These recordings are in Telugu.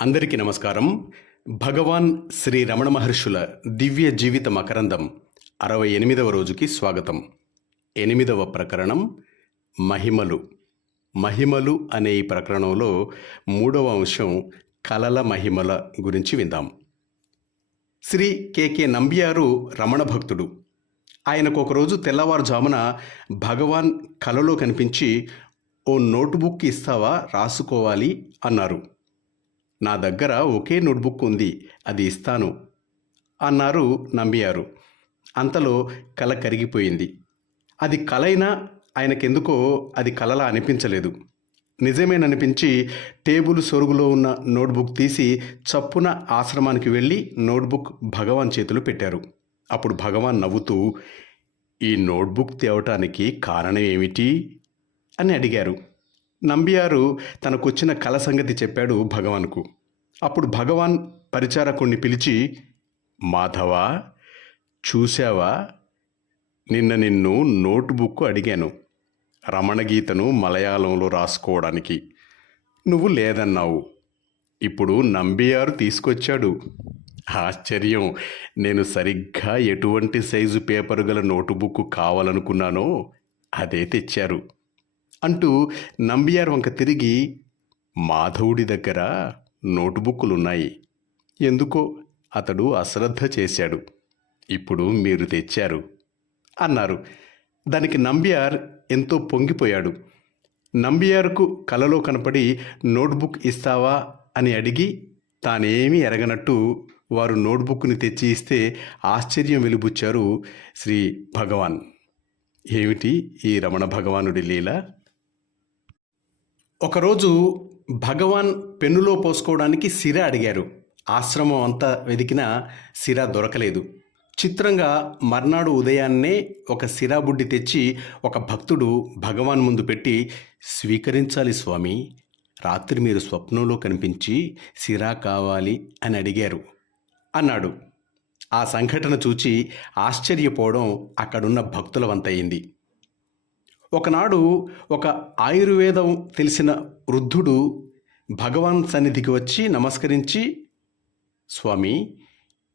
అందరికీ నమస్కారం. భగవాన్ శ్రీ రమణ మహర్షుల దివ్య జీవిత మకరందం అరవై ఎనిమిదవ రోజుకి స్వాగతం. ఎనిమిదవ ప్రకరణం మహిమలు. మహిమలు అనే ఈ ప్రకరణంలో మూడవ అంశం కలల మహిమల గురించి విందాం. శ్రీ కెకే నంబియారు రమణ భక్తుడు. ఆయనకు ఒకరోజు తెల్లవారుజామున భగవాన్ కలలో కనిపించి ఓ నోట్బుక్ ఇస్తావా? రాసుకోవాలి అన్నారు. నా దగ్గర ఒకే నోట్బుక్ ఉంది అది ఇస్తాను అన్నారు నంబియారు. అంతలో కల కరిగిపోయింది. అది కలైనా ఆయనకెందుకో అది కలలా అనిపించలేదు. నిజమేననిపించి టేబుల్ సొరుగులో ఉన్న నోట్బుక్ తీసి చప్పున ఆశ్రమానికి వెళ్ళి నోట్బుక్ భగవాన్ చేతులు పెట్టారు. అప్పుడు భగవాన్ నవ్వుతూ ఈ నోట్బుక్ తేవటానికి కారణం ఏమిటి? అని అడిగారు. నంబియారు తనకొచ్చిన కల సంగతి చెప్పాడు భగవాన్కు. అప్పుడు భగవాన్ పరిచారకుణ్ణి పిలిచి మాధవా చూశావా? నిన్న నిన్ను నోట్బుక్ అడిగాను రమణగీతను మలయాళంలో రాసుకోవడానికి. నువ్వు లేదన్నావు. ఇప్పుడు నంబియారు తీసుకొచ్చాడు. ఆశ్చర్యం! నేను సరిగ్గా ఎటువంటి సైజు పేపరు గల నోటుబుక్ కావాలనుకున్నానో అదే తెచ్చారు. అంటూ నంబియార్ వంక తిరిగి మాధవుడి దగ్గర నోటుబుక్కులున్నాయి. ఎందుకో అతడు అశ్రద్ధ చేశాడు. ఇప్పుడు మీరు తెచ్చారు. అన్నారు. దానికి నంబియార్ ఎంతో పొంగిపోయాడు. నంబియార్కు కలలో కనపడి నోట్బుక్ ఇస్తావా? అని అడిగి తానేమీ ఎరగనట్టు వారు నోట్బుక్ని తెచ్చి ఇస్తే ఆశ్చర్యం వెలుబుచ్చారు శ్రీ భగవాన్. ఏమిటి ఈ రమణ భగవానుడి లీల? ఒకరోజు భగవాన్ పెన్నులో పోసుకోవడానికి సిర అడిగారు. ఆశ్రమం అంతా వెతికినా సిర దొరకలేదు. చిత్రంగా మర్నాడు ఉదయాన్నే ఒక సిరా బుడ్డి తెచ్చి ఒక భక్తుడు భగవాన్ ముందు పెట్టి స్వీకరించాలి స్వామి రాత్రి మీరు స్వప్నంలో కనిపించి సిరా కావాలి అని అడిగారు. అన్నాడు. ఆ సంఘటన చూచి ఆశ్చర్యపోవడం అక్కడున్న భక్తుల వంతయింది ఒకనాడు ఒక ఆయుర్వేదం తెలిసిన వృద్ధుడు భగవాన్ సన్నిధికి వచ్చి నమస్కరించి స్వామి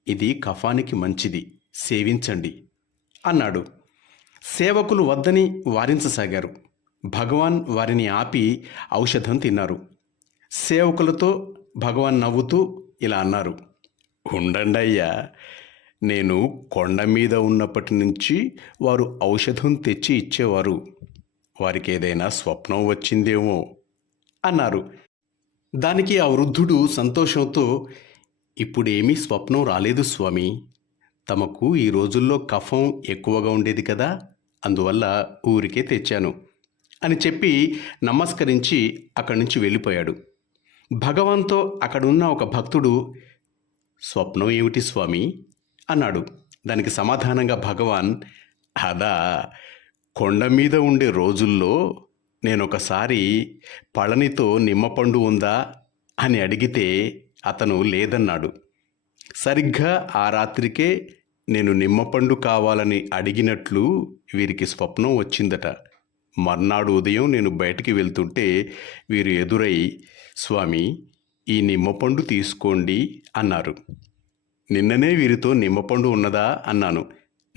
ఇది కఫానికి మంచిది సేవించండి అన్నాడు. సేవకులు వద్దని వారించసాగారు. భగవాన్ వారిని ఆపి ఔషధం తిన్నారు. సేవకులతో భగవాన్ నవ్వుతూ ఇలా అన్నారు ఉండండి అయ్యా నేను కొండ మీద ఉన్నప్పటి నుంచి వారు ఔషధం తెచ్చి ఇచ్చేవారు. వారికి ఏదైనా స్వప్నం వచ్చిందేమో అన్నారు. దానికి ఆ వృద్ధుడు సంతోషంతో ఇప్పుడేమీ స్వప్నం రాలేదు స్వామి. తమకు ఈ రోజుల్లో కఫం ఎక్కువగా ఉండేది కదా అందువల్ల ఊరికే తెచ్చాను అని చెప్పి నమస్కరించి అక్కడి నుంచి వెళ్ళిపోయాడు. భగవాన్తో అక్కడున్న ఒక భక్తుడు స్వప్నం ఏమిటి స్వామి? అన్నాడు. దానికి సమాధానంగా భగవాన్ అదా కొండ మీద ఉండే రోజుల్లో నేనొకసారి పళనితో నిమ్మపండు ఉందా అని అడిగితే అతను లేదన్నాడు. సరిగ్గా ఆ రాత్రికే నేను నిమ్మపండు కావాలని అడిగినట్లు వీరికి స్వప్నం వచ్చిందట. మర్నాడు ఉదయం నేను బయటికి వెళ్తుంటే వీరు ఎదురై స్వామి ఈ నిమ్మపండు తీసుకోండి అన్నారు. నిన్ననే వీరితో నిమ్మపండు ఉన్నదా అన్నాను.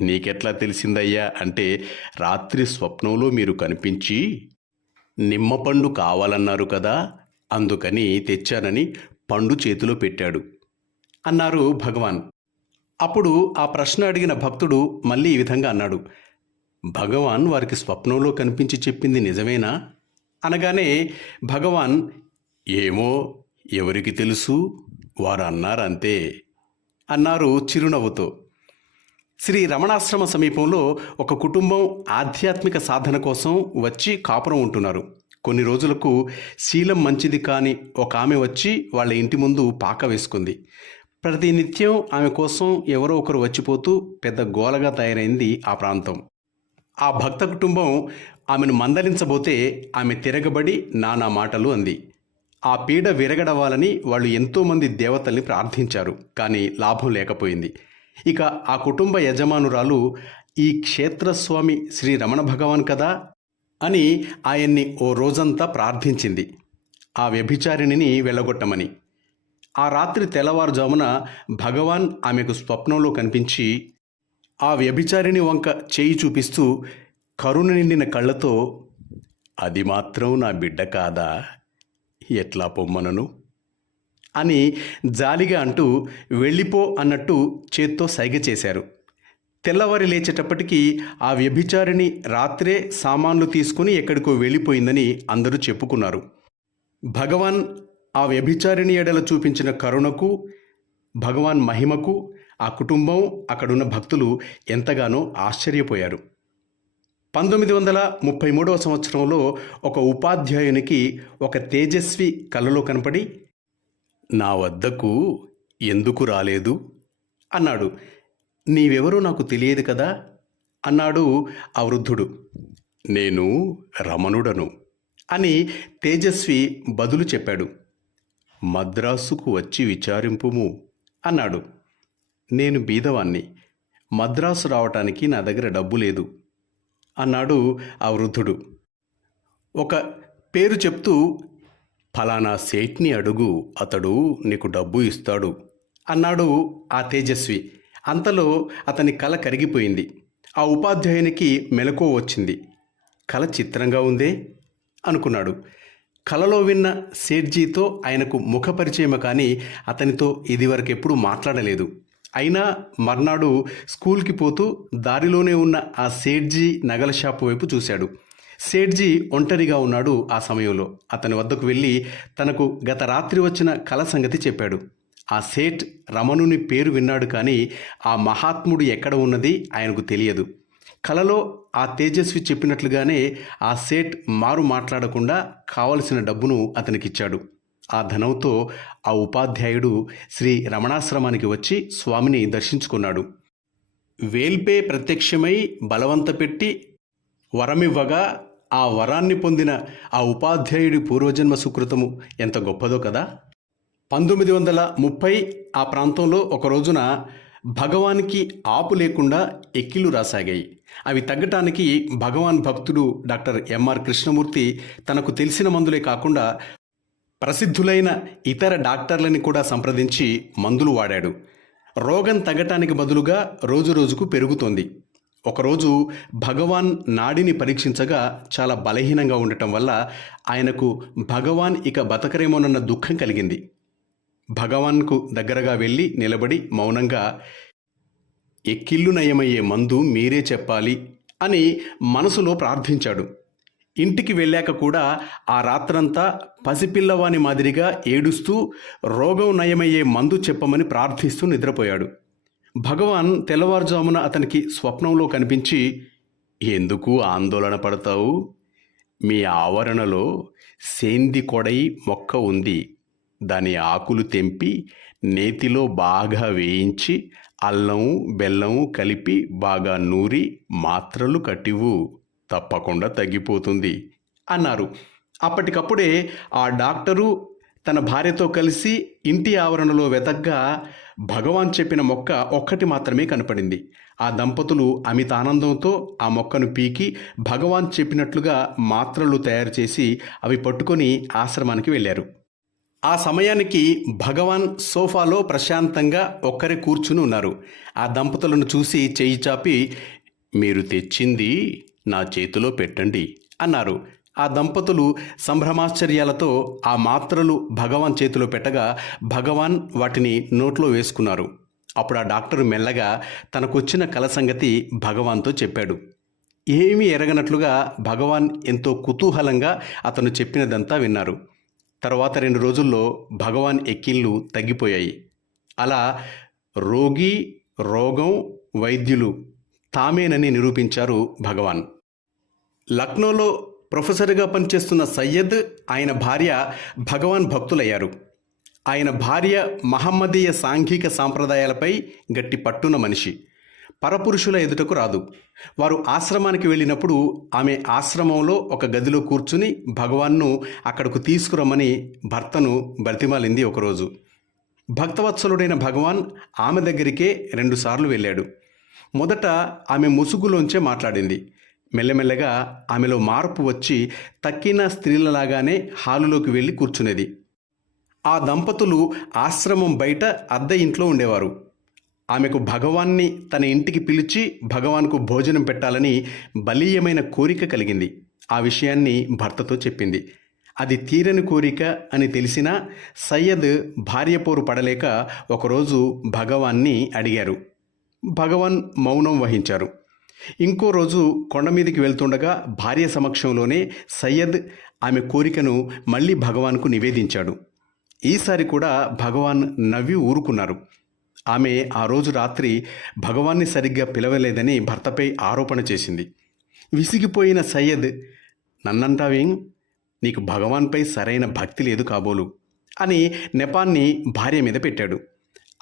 నీకెట్లా తెలిసిందయ్యా? అంటే రాత్రి స్వప్నంలో మీరు కనిపించి నిమ్మపండు కావాలన్నారు కదా అందుకని తెచ్చానని పండు చేతిలో పెట్టాడు అన్నారు భగవాన్. అప్పుడు ఆ ప్రశ్న అడిగిన భక్తుడు మళ్ళీ ఈ విధంగా అన్నాడు భగవాన్ వారికి స్వప్నంలో కనిపించి చెప్పింది నిజమేనా? అనగానే భగవాన్ ఏమో ఎవరికి తెలుసు? వారు అన్నారంతే అన్నారు చిరునవ్వుతో. శ్రీ రమణాశ్రమ సమీపంలో ఒక కుటుంబం ఆధ్యాత్మిక సాధన కోసం వచ్చి కాపురం ఉంటున్నారు. కొన్ని రోజులకు శీలం మంచిది కాని ఒక ఆమె వచ్చి వాళ్ళ ఇంటి ముందు పాక వేసుకుంది. ప్రతి నిత్యం ఆమె కోసం ఎవరో ఒకరు వచ్చిపోతూ పెద్ద గోలగా తయారైంది ఆ ప్రాంతం. ఆ భక్త కుటుంబం ఆమెను మందలించబోతే ఆమె తిరగబడి నానా మాటలు అంది. ఆ పీడ విరగడవాలని వాళ్ళు ఎంతోమంది దేవతల్ని ప్రార్థించారు కానీ లాభం లేకపోయింది. ఇక ఆ కుటుంబ యజమానురాలు ఈ క్షేత్రస్వామి శ్రీ రమణ భగవాన్ కదా అని ఆయన్ని ఓ రోజంతా ప్రార్థించింది. ఆ వ్యభిచారిణిని వెళ్ళగొట్టమని. ఆ రాత్రి తెల్లవారుజామున భగవాన్ ఆమెకు స్వప్నంలో కనిపించి ఆ వ్యభిచారిణి వంక చేయి చూపిస్తూ కరుణ నిండిన కళ్ళతో అది మాత్రం నా బిడ్డ కాదా? ఎట్లా పొమ్మనను? అని జాలిగా అంటూ వెళ్ళిపో అన్నట్టు చేత్తో సైగ చేశారు. తెల్లవారి లేచేటప్పటికీ ఆ వ్యభిచారిణి రాత్రే సామాన్లు తీసుకుని ఎక్కడికో వెళ్ళిపోయిందని అందరూ చెప్పుకున్నారు. భగవాన్ ఆ వ్యభిచారిణి ఎడల చూపించిన కరుణకు భగవాన్ మహిమకు ఆ కుటుంబం అక్కడున్న భక్తులు ఎంతగానో ఆశ్చర్యపోయారు. పంతొమ్మిది వందల ముప్పై మూడవ సంవత్సరంలో ఒక ఉపాధ్యాయునికి ఒక తేజస్వి కలలో కనపడి నా వద్దకు ఎందుకు రాలేదు? అన్నాడు. నీవెవరో నాకు తెలియదు కదా? అన్నాడు ఆ వృద్ధుడు నేను రమణుడను అని తేజస్వి బదులు చెప్పాడు. మద్రాసుకు వచ్చి విచారింపుము అన్నాడు. నేను బీదవాణ్ణి. మద్రాసు రావటానికి నా దగ్గర డబ్బు లేదు అన్నాడు ఆ వృద్ధుడు ఒక పేరు చెప్తూ ఫలానా సేట్ని అడుగు అతడు నీకు డబ్బు ఇస్తాడు. అన్నాడు ఆ తేజస్వి. అంతలో అతని కల కరిగిపోయింది. ఆ ఉపాధ్యాయునికి మెలకువ వచ్చింది. కల చిత్రంగా ఉందే? అనుకున్నాడు. కలలో విన్న సేట్జీతో ఆయనకు ముఖపరిచయం కానీ అతనితో ఇదివరకెప్పుడు మాట్లాడలేదు. అయినా మర్నాడు స్కూల్కి పోతూ దారిలోనే ఉన్న ఆ సేట్జీ నగల షాపు వైపు చూశాడు. సేట్జీ ఒంటరిగా ఉన్నాడు ఆ సమయంలో. అతని వద్దకు వెళ్ళి తనకు గత రాత్రి వచ్చిన కల సంగతి చెప్పాడు. ఆ సేట్ రమణుని పేరు విన్నాడు కానీ ఆ మహాత్ముడు ఎక్కడ ఉన్నది ఆయనకు తెలియదు. కలలో ఆ తేజస్వి చెప్పినట్లుగానే ఆ సేట్ మారు మాట్లాడకుండా కావలసిన డబ్బును అతనికిచ్చాడు. ఆ ధనంతో ఆ ఉపాధ్యాయుడు శ్రీ రమణాశ్రమానికి వచ్చి స్వామిని దర్శించుకున్నాడు. వేల్పే ప్రత్యక్షమై బలవంత పెట్టి వరమివ్వగా ఆ వరాన్ని పొందిన ఆ ఉపాధ్యాయుడి పూర్వజన్మ సుకృతము ఎంత గొప్పదో కదా. పంతొమ్మిది వందల ముప్పై ఆ ప్రాంతంలో ఒక రోజున భగవాన్కి ఆపు లేకుండా ఎక్కిళ్ళు రాసాగాయి. అవి తగ్గటానికి భగవాన్ భక్తుడు డాక్టర్ ఎంఆర్ కృష్ణమూర్తి తనకు తెలిసిన మందులే కాకుండా ప్రసిద్ధులైన ఇతర డాక్టర్లని కూడా సంప్రదించి మందులు వాడాడు. రోగం తగ్గటానికి బదులుగా రోజురోజుకు పెరుగుతోంది. ఒకరోజు భగవాన్ నాడిని పరీక్షించగా చాలా బలహీనంగా ఉండటం వల్ల ఆయనకు భగవాన్ ఇక బతకరేమోనన్న దుఃఖం కలిగింది. భగవాన్కు దగ్గరగా వెళ్ళి నిలబడి మౌనంగా ఎక్కిల్లు నయమయ్యే మందు మీరే చెప్పాలి అని మనసులో ప్రార్థించాడు. ఇంటికి వెళ్ళాక కూడా ఆ రాత్రంతా పసిపిల్లవాని మాదిరిగా ఏడుస్తూ రోగం నయమయ్యే మందు చెప్పమని ప్రార్థిస్తూ నిద్రపోయాడు. భగవాన్ తెల్లవారుజామున అతనికి స్వప్నంలో కనిపించి ఎందుకు ఆందోళన పడతావు? మీ ఆవరణలో సేంది కొడై మొక్క ఉంది. దాని ఆకులు తెంపి నేతిలో బాగా వేయించి అల్లం బెల్లం కలిపి బాగా నూరి మాత్రలు కట్టివు తప్పకుండా తగ్గిపోతుంది అన్నారు. అప్పటికప్పుడే ఆ డాక్టరు తన భార్యతో కలిసి ఇంటి ఆవరణలో వెతగ్గా భగవాన్ చెప్పిన మొక్క ఒక్కటి మాత్రమే కనపడింది. ఆ దంపతులు అమిత ఆనందంతో ఆ మొక్కను పీకి భగవాన్ చెప్పినట్లుగా మాత్రలు తయారు చేసి అవి పట్టుకొని ఆశ్రమానికి వెళ్ళారు. ఆ సమయానికి భగవాన్ సోఫాలో ప్రశాంతంగా ఒక్కరే కూర్చుని ఉన్నారు. ఆ దంపతులను చూసి చేయి చాపి మీరు తెచ్చింది నా చేతిలో పెట్టండి అన్నారు. ఆ దంపతులు సంభ్రమాశ్చర్యాలతో ఆ మాత్రలు భగవాన్ చేతిలో పెట్టగా భగవాన్ వాటిని నోట్లో వేసుకున్నారు. అప్పుడు ఆ డాక్టర్ మెల్లగా తనకొచ్చిన కల సంగతి భగవాన్తో చెప్పాడు. ఏమీ ఎరగనట్లుగా భగవాన్ ఎంతో కుతూహలంగా అతను చెప్పినదంతా విన్నారు. తర్వాత రెండు రోజుల్లో భగవాన్ ఎక్కిళ్ళు తగ్గిపోయాయి. అలా రోగి రోగం వైద్యులు తామేనని నిరూపించారు భగవాన్. లక్నోలో ప్రొఫెసర్గా పనిచేస్తున్న సయ్యద్ ఆయన భార్య భగవాన్ భక్తులయ్యారు. ఆయన భార్య మహమ్మదీయ సాంఘిక సాంప్రదాయాలపై గట్టి పట్టున మనిషి. పరపురుషుల ఎదుటకు రాదు. వారు ఆశ్రమానికి వెళ్ళినప్పుడు ఆమె ఆశ్రమంలో ఒక గదిలో కూర్చుని భగవాన్ను అక్కడకు తీసుకురమ్మని భర్తను బ్రతిమాలింది ఒకరోజు. భక్తవత్సలుడైన భగవాన్ ఆమె దగ్గరికే రెండుసార్లు వెళ్ళాడు. మొదట ఆమె ముసుగులోంచే మాట్లాడింది. మెల్లమెల్లగా ఆమెలో మార్పు వచ్చి తక్కిన స్త్రీలలాగానే హాలులోకి వెళ్ళి కూర్చునేది. ఆ దంపతులు ఆశ్రమం బయట అద్దె ఇంట్లో ఉండేవారు. ఆమెకు భగవాన్ని తన ఇంటికి పిలిచి భగవాన్కు భోజనం పెట్టాలని బలీయమైన కోరిక కలిగింది. ఆ విషయాన్ని భర్తతో చెప్పింది. అది తీరని కోరిక అని తెలిసినా సయ్యద్ భార్య పోరు పడలేక ఒకరోజు భగవాన్ని అడిగారు. భగవాన్ మౌనం వహించారు. ఇంకో రోజు కొండ మీదకి వెళ్తుండగా భార్య సమక్షంలోనే సయ్యద్ ఆమె కోరికను మళ్ళీ భగవాన్కు నివేదించాడు. ఈసారి కూడా భగవాన్ నవ్వి ఊరుకున్నారు. ఆమె ఆ రోజు రాత్రి భగవాన్ని సరిగ్గా పిలవలేదని భర్తపై ఆరోపణ చేసింది. విసిగిపోయిన సయ్యద్ నన్నంటావేం? నీకు భగవాన్పై సరైన భక్తి లేదు కాబోలు అని నెపాన్ని భార్య మీద పెట్టాడు.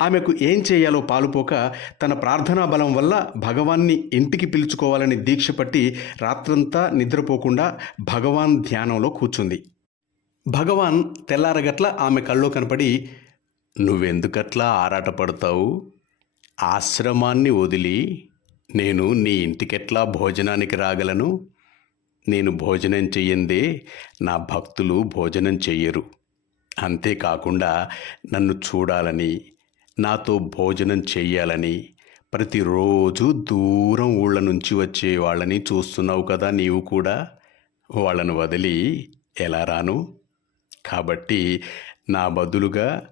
ఆమెకు ఏం చేయాలో పాలుపోక తన ప్రార్థనా బలం వల్ల భగవాన్ని ఇంటికి పిలుచుకోవాలని దీక్ష పట్టి రాత్రంతా నిద్రపోకుండా భగవాన్ ధ్యానంలో కూర్చుంది. భగవాన్ తెల్లారగట్ల ఆమె కల్లో కనపడి నువ్వెందుకట్లా ఆరాటపడతావు? ఆశ్రమాన్ని వదిలి నేను నీ ఇంటికెట్లా భోజనానికి రాగలను? నేను భోజనం చెయ్యందే నా భక్తులు భోజనం చెయ్యరు. అంతేకాకుండా నన్ను చూడాలని నాతో భోజనం చెయ్యాలని ప్రతిరోజు దూరం ఊళ్ళ నుంచి వచ్చే వాళ్ళని చూస్తున్నావు కదా నీవు కూడా? వాళ్ళను వదిలి ఎలా రాను? కాబట్టి నా బదులుగా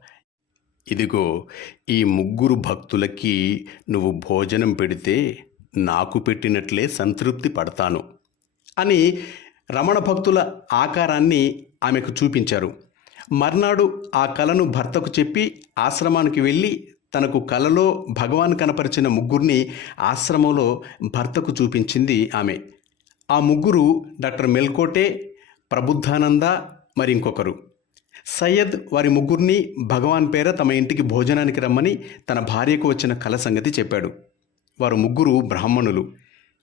ఇదిగో ఈ ముగ్గురు భక్తులకి నువ్వు భోజనం పెడితే నాకు పెట్టినట్లే సంతృప్తి పడతాను అని రమణ భక్తుల ఆకారాన్ని ఆమెకు చూపించారు. మర్నాడు ఆ కలను భర్తకు చెప్పి ఆశ్రమానికి వెళ్ళి తనకు కలలో భగవాన్ కనపరిచిన ముగ్గురిని ఆశ్రమంలో భర్తకు చూపించింది ఆమె. ఆ ముగ్గురు డాక్టర్ మెల్కోటే ప్రబుద్ధానంద మరి ఇంకొకరు. సయ్యద్ వారి ముగ్గురిని భగవాన్ పేర తమ ఇంటికి భోజనానికి రమ్మని తన భార్యకు వచ్చిన కల సంగతి చెప్పాడు. వారు ముగ్గురు బ్రాహ్మణులు.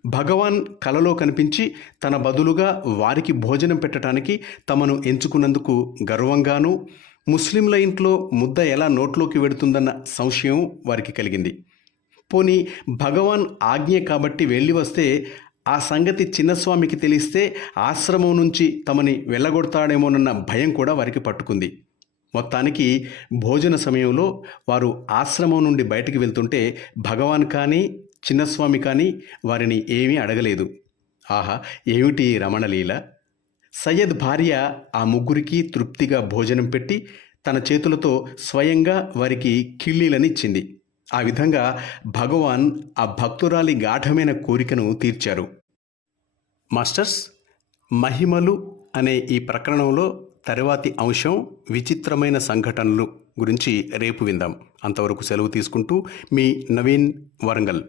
భగవాన్ కలలో కనిపించి తన బదులుగా వారికి భోజనం పెట్టడానికి తమను ఎంచుకున్నందుకు గర్వంగాను ముస్లింల ఇంట్లో ముద్ద ఎలా నోట్లోకి వెడుతుందన్న సంశయం వారికి కలిగింది. పోనీ భగవాన్ ఆజ్ఞ కాబట్టి వెళ్ళి వస్తే ఆ సంగతి చిన్నస్వామికి తెలిస్తే ఆశ్రమం నుంచి తమని వెళ్ళగొడతాడేమోనన్న భయం కూడా వారికి పట్టుకుంది. మొత్తానికి భోజన సమయంలో వారు ఆశ్రమం నుండి బయటికి వెళ్తుంటే భగవాన్ కానీ చిన్నస్వామి కానీ వారిని ఏమీ అడగలేదు. ఆహా ఏమిటి రమణలీల? సయ్యద్ భార్య ఆ ముగ్గురికి తృప్తిగా భోజనం పెట్టి తన చేతులతో స్వయంగా వారికి కిళ్ళీలనిచ్చింది. ఆ విధంగా భగవాన్ ఆ భక్తురాలి గాఢమైన కోరికను తీర్చారు. మాస్టర్స్ మహిమలు అనే ఈ ప్రకరణంలో తరువాతి అంశం విచిత్రమైన సంఘటనలు గురించి రేపు విందాం. అంతవరకు సెలవు తీసుకుంటూ మీ నవీన్ వరంగల్.